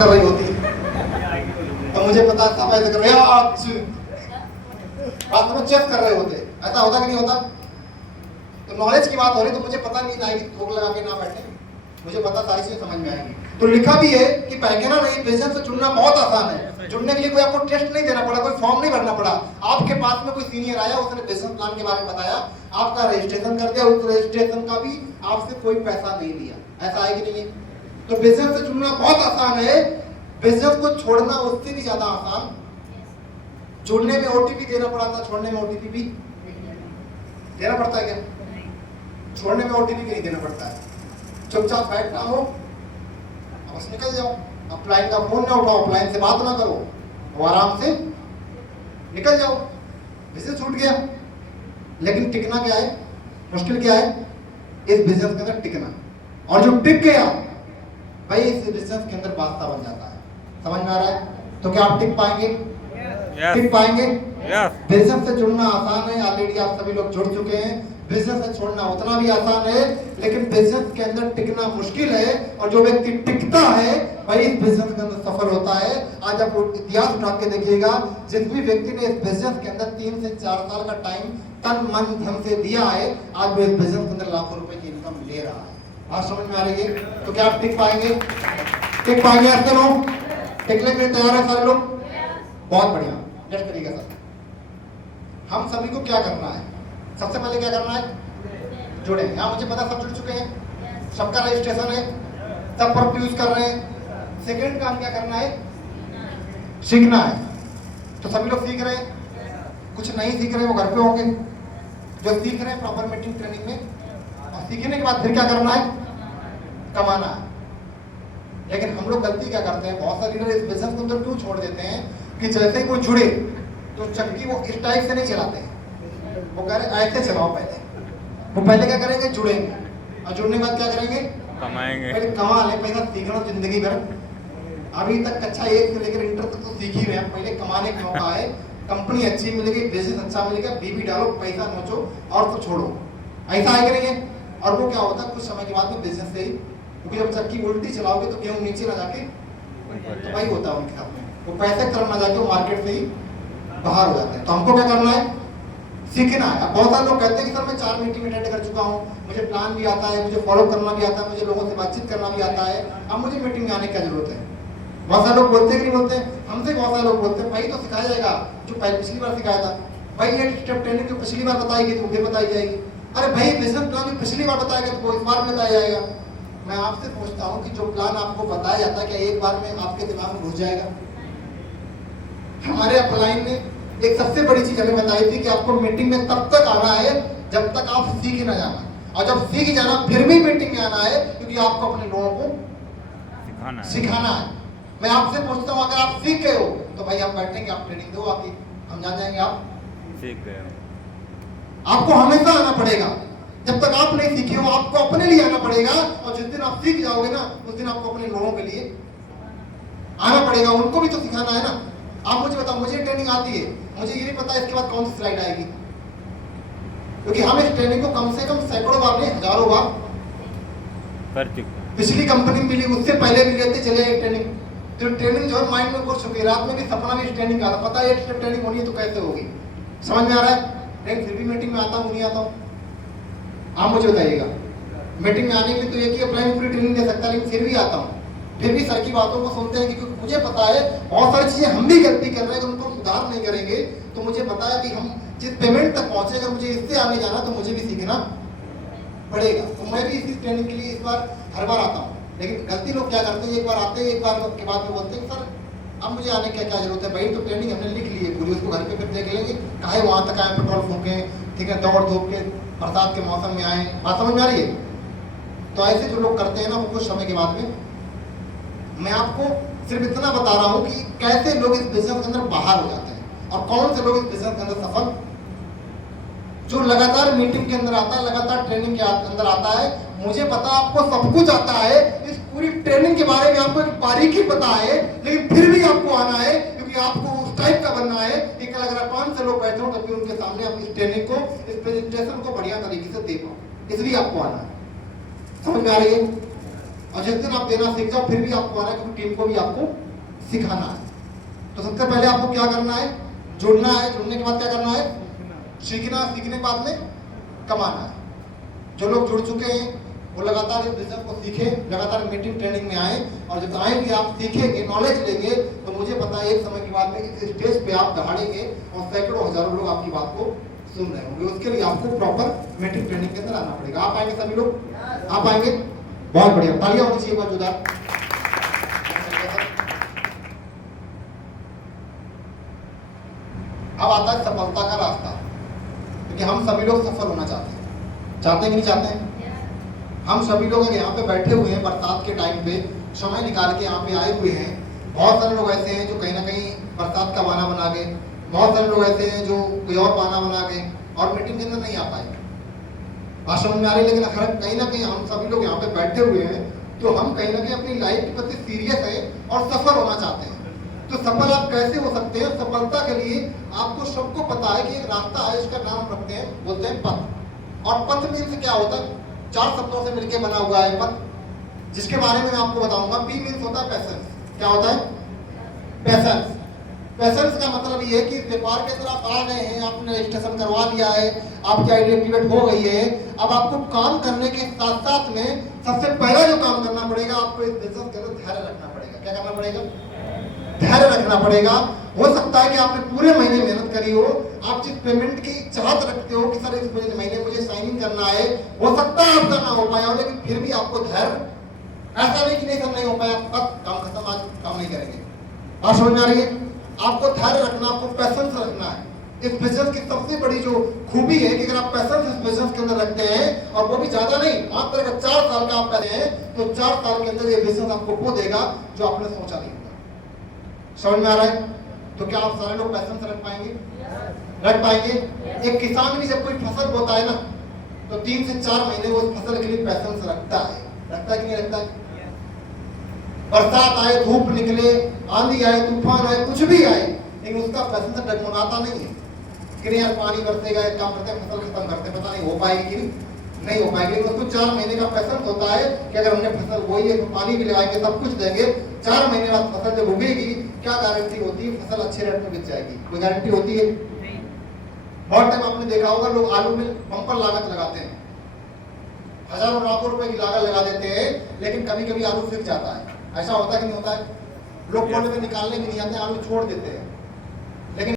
कर रही होती तो मुझे पता था ऐसे कर रहे बात में चेक कर रहे होते। ऐसा होता कि नहीं होता? तो नॉलेज की बात हो रही तो मुझे पता नहीं आएगी, रोक लगा के ना बैठे, मुझे पता सारी चीजें समझ में आएगी। तो लिखा भी है कि पैकेना नहीं, बिजनेस से चुनना बहुत आसान है। जुड़ने के लिए कोई आपको टेस्ट नहीं देना पड़ा, कोई फॉर्म नहीं भरना पड़ा। आपके पास में कोई सीनियर आया, उसने बिजनेस प्लान के बारे में बताया, आपका रजिस्ट्रेशन कर दिया, उस रजिस्ट्रेशन का भी आपसे कोई पैसा नहीं लिया। ऐसा है कि नहीं है? तो बिजनेस से चुनना बहुत आसान है, बिजनेस को छोड़ना उससे भी ज्यादा आसान। जुड़ने में ओटीपी देना पड़ा था, छोड़ने में ओटीपी भी देना पड़ता है क्या? छोड़ने में ओटीपी भी नहीं देना पड़ता है। चुपचाप बैठना हो, बस निकल जाओ। अपलाइन का फोन ना उठाओ, अपलाइन से बात ना करो, और आराम से निकल जाओ। बिजनेस छूट गया। लेकिन टिकना क्या है? मुश्किल क्या है? इस बिजनेस के अंदर टिकना। और जो टिक गया भाई, इस बिजनेस के अंदर वास्ता बन जाता है। समझ में आ रहा है? तो क्या आप टिक पाएंगे? टिक पाएंगे? बिजनेस से जुड़ना आसान है, ऑलरेडी आप सभी लोग जुड़ चुके हैं। बिजनेस से छोड़ना उतना भी आसान है, लेकिन बिजनेस के अंदर टिकना मुश्किल है। और जो व्यक्ति टिकता है भाई, इस बिजनेस के अंदर सफल होता है। आज आप इतिहास उठा के देखिएगा, जिस भी व्यक्ति ने इस बिजनेस के अंदर 3 से 4 साल का टाइम तन मन धन से दिया है, आज वो इस बिजनेस के अंदर लाखों रुपए की इनकम ले रहा है। आप समझ में आ रही है? तो क्या आप टिक पाएंगे? टिक पाएंगे? ऐसे लोग टिकने के लिए तैयार है सारे लोग? बहुत बढ़िया, जस्ट करिएगा सर। हम सभी को क्या करना है? सबसे पहले क्या करना है? जुड़े। यहाँ मुझे पता सब जुड़ चुके हैं, सबका रजिस्ट्रेशन है, सब प्रोडक्ट यूज कर रहे हैं। सेकंड काम क्या करना है? सीखना है। तो सभी लोग सीख रहे हैं, कुछ नहीं सीख रहे वो घर पे होंगे। जो सीख रहे हैं प्रॉपर मीटिंग ट्रेनिंग में, और सीखने के बाद फिर क्या करना है? कमाना है। लेकिन हम लोग गलती क्या करते हैं? बहुत सारे लीडर इस बिजनेस को अंदर क्यों छोड़ देते हैं कि जैसे ही कोई जुड़े तो चक्की वो इस टाइप से नहीं चलाते हैं। वो कह रहे ऐसे चलाओ पहले। वो पहले क्या करेंगे? जुड़ेंगे, और जुड़ने के बाद क्या करेंगे? कमाएंगे। पहले कमा ले, पैसा सीखना जिंदगी भर। अभी तक कक्षा 1 से लेकर इंटर तक तो सीख ही रहे हैं, पहले कमाने का मौका है। कंपनी अच्छी मिलेगी, बिजनेस अच्छा मिलेगा, बीबी डालो, पैसा नोचो और तो छोड़ो। ऐसा है कि नहीं है? और वो क्या होता है, कुछ समय के बाद में बिजनेस से ही, क्योंकि जब चक्की उल्टी चलाओगे तो गेहूं नीचे ना जाके तो भाई होता है उनके साथ में, वो पैसे तरफ ना जाके वो मार्केट से ही बाहर हो जाते हैं। तो हमको क्या करना है? सीखना है। अब बहुत सारे लोग कहते हैं कि सर मैं 4 मीटिंग अटेंड कर चुका हूँ, मुझे प्लान भी आता है, मुझे फॉलो करना भी आता है, मुझे लोगों से बातचीत करना भी आता है, अब मुझे मीटिंग में आने की क्या जरूरत है? बहुत सारे लोग बोलते हैं कि नहीं बोलते? हमसे बहुत सारे लोग बोलते हैं भाई तो सिखाया जाएगा जो पहले पिछली बार सिखाया था। भाई ये स्टेप ट्रेनिंग जो पिछली बार बताई गई तो फिर बताई जाएगी। अरे भाई बिजनेस प्लान जो पिछली बार बताया गया तो इस बार बताया जाएगा। मैं आपसे पूछता हूँ कि जो प्लान आपको बताया जाता है क्या एक बार में आपके दिमाग में घुस जाएगा? हमारे अपलाइन ने एक सबसे बड़ी चीज हमें बताई थी कि आपको मीटिंग में तब तक आना है जब तक आप सीख ना जाना, और जब सीख जाना फिर भी मीटिंग में आना है, क्योंकि आपको अपने लोगों को सिखाना है। मैं आपसे पूछता हूँ, अगर आप सीख गए हो तो भाई आप बैठेंगे, आप ट्रेनिंग दो आपकी, हम जान जाएंगे आप सीख गए हो। आपको हमेशा आना पड़ेगा, जब तक आप नहीं सीखे हो आपको अपने लिए आना पड़ेगा। और जिस दिन आप सीख जाओगे ना, उस दिन आपको अपने लोगों के लिए आना पड़ेगा, उनको भी तो सिखाना है ना। आप मुझे बताओ, मुझे ट्रेनिंग आती है, मुझे ये नहीं पता इसके बाद कौन सी स्लाइड आएगी, क्योंकि हम इस ट्रेनिंग को कम से कम सैकड़ों बार नहीं हजारों बार कर चुके। पिछली कंपनी मिली, उससे पहले भी लेते चले ट्रेनिंग। तो ट्रेनिंग जो है माइंड में घुस चुकी है। रात में भी सपना भी इस ट्रेनिंग का पता है, एक ट्रेनिंग होनी है तो कैसे होगी? समझ में आ रहा है? लेकिन फिर भी मीटिंग में आता हूँ नहीं आता हूँ? आप मुझे बताइएगा। मीटिंग में आने के लिए तो एक ही अपलाइन पूरी ट्रेनिंग दे सकता है, लेकिन फिर भी आता हूँ, फिर भी सर की बातों को सुनते हैं, क्योंकि मुझे पता है बहुत सारी चीजें हम भी गलती कर रहे हैं, उनको सुधार नहीं करेंगे तो मुझे पता है कि हम जिस पेमेंट तक पहुंचे, अगर मुझे इससे आगे जाना तो मुझे भी सीखना पड़ेगा। तो मैं भी इसी ट्रेनिंग के लिए इस बार हर बार आता हूँ। लेकिन गलती लोग क्या करते हैं, एक बार आते हैं, एक बार के बाद में बोलते हैं सर अब मुझे आने की क्या जरूरत है? भाई तो ट्रेनिंग हमने लिख ली है पूरी, उसको घर पे फिर देख लेंगे, काहे वहां तक आए, पेट्रोल फूके, ठीक है, दौड़ धूप के बरसात के मौसम में आए। बात समझ में आ रही है? तो ऐसे जो लोग करते हैं ना, वो कुछ समय के बाद में, मैं आपको सिर्फ इतना बता रहा हूं कि कैसे लोग इस बिजनेस के अंदर बाहर हो जाते हैं और कौन से लोग इस बिजनेस के अंदर सफल। जो लगातार मीटिंग के अंदर आता है, लगातार ट्रेनिंग के अंदर आता है, मुझे पता आपको सब कुछ आता है, इस पूरी ट्रेनिंग के बारे में आपको एक बारीकी पता है, लेकिन फिर भी आपको आना है, क्योंकि आपको उस टाइप का बनना है कि कल अगर 5 लोग बैठे हो तब भी उनके सामने आप इस ट्रेनिंग को, इस प्रेजेंटेशन को बढ़िया तरीके से दे पाओ, इसलिए आपको आना है। समझ में आ रही है? और जिस दिन आप देना सीख जाओ फिर भी आपको आ रहा है क्योंकि टीम को भी आपको सिखाना है। तो सबसे पहले आपको क्या करना है, जुड़ना है, जुड़ने के बाद क्या करना है, सीखना, सीखने के बाद में कमाना है। जो लोग जुड़ चुके हैं वो लगातार इस बिजनेस को सीखें, लगातार मीटिंग ट्रेनिंग में आए, और जब आएंगे आप सीखेंगे, नॉलेज लेंगे, तो मुझे पता है एक समय के बाद में इस स्टेज पे आप दहाड़ेंगे और सैकड़ों हजारों लोग आपकी बात को सुन रहे होंगे। उसके लिए आपको प्रॉपर मीटिंग ट्रेनिंग के अंदर आना पड़ेगा। आप आएंगे सभी लोग, आप आएंगे, बहुत बढ़िया, तालियां होनी चाहिए मौजूदा। अब आता है सफलता का रास्ता, क्योंकि हम सभी लोग सफल होना चाहते हैं, चाहते हैं कि नहीं चाहते हैं? हम सभी लोग यहाँ पे बैठे हुए हैं बरसात के टाइम पे, समय निकाल के यहाँ पे आए हुए हैं। बहुत सारे लोग ऐसे हैं जो कहीं ना कहीं बरसात का बहाना बना के, बहुत सारे लोग ऐसे हैं जो कोई और बहाना बना के और मीटिंग के अंदर नहीं आ पाए। बात समझ में आ रही है? लेकिन हर कहीं ना कहीं हम सभी लोग यहाँ पे बैठे हुए हैं तो हम कहीं ना कहीं अपनी लाइफ के प्रति सीरियस हैं और सफल होना चाहते हैं। तो सफल आप कैसे हो सकते हैं? सफलता के लिए आपको सबको पता है कि एक रास्ता है, इसका नाम रखते हैं, बोलते हैं पथ। और पथ मीन्स क्या होता है? 4 शब्दों से मिलकर बना हुआ है पथ, जिसके बारे में मैं आपको बताऊंगा। पी मीन्स होता है पैसेंस। क्या होता है? पैसेंस। पैसेंस का मतलब ये है कि व्यापार के अंदर आप आ गए हैं, आपने रजिस्ट्रेशन करवा दिया है, आपकी आईडी एक्टिवेट हो गई है। अब आपको काम करने के साथ साथ में सबसे पहला जो काम करना पड़ेगा, आपको इस बिजनेस के अंदर धैर्य रखना पड़ेगा। क्या करना पड़ेगा? धैर्य रखना पड़ेगा। हो सकता है कि आपने पूरे महीने मेहनत करी हो, आप जिस पेमेंट की चाहत रखते हो कि सर इस महीने मुझे साइनिंग करना है, हो सकता है आपका ना हो पाया हो, लेकिन फिर भी आपको धैर्य, ऐसा नहीं कि नहीं सब नहीं हो पाया, बस काम खत्म, आज काम नहीं करेंगे। बात समझ में आ रही है? आपको धैर्य रखना, आपको पैसेंस रखना है। इस बिजनेस की सबसे बड़ी जो खूबी है कि अगर आप पैसेंस इस बिजनेस के अंदर रखते हैं, और वो भी ज्यादा नहीं, आप अगर 4 साल का आप करते हैं तो 4 साल के अंदर ये बिजनेस आपको वो देगा जो आपने सोचा नहीं होगा। समझ में आ रहा है? तो क्या आप सारे लोग पैसेंस रख पाएंगे? रख पाएंगे? एक किसान भी जब कोई फसल बोता है ना, तो 3 से 4 महीने वो उस फसल के लिए पैसेंस रखता है। रखता है कि नहीं रखता है? बरसात आए, धूप निकले, आंधी आए, तूफान आए, कुछ भी आए, लेकिन उसका पैसेंस डगमगाता नहीं है कि नहीं यार पानी बरसेगा, एक काम करते हैं, फसल खत्म करते हैं, पता नहीं हो पाएगी कि नहीं हो पाएगी। लेकिन उसको 4 महीने का पैसेंस होता है कि अगर हमने फसल बोई है तो पानी भी लगाएंगे, सब कुछ देंगे, 4 महीने बाद फसल जब उगेगी, क्या गारंटी होती है फसल अच्छे रेट में बिक जाएगी? कोई गारंटी होती है? बहुत टाइम आपने देखा होगा लोग आलू में बम्पर लागत लगाते हैं, हजारों लाखों रुपए की लागत लगा देते हैं, लेकिन कभी कभी आलू फिर जाता है। ऐसा होता है कि नहीं होता है? लोग बोलते निकालने भी नहीं आते, आलू छोड़ देते हैं। लेकिन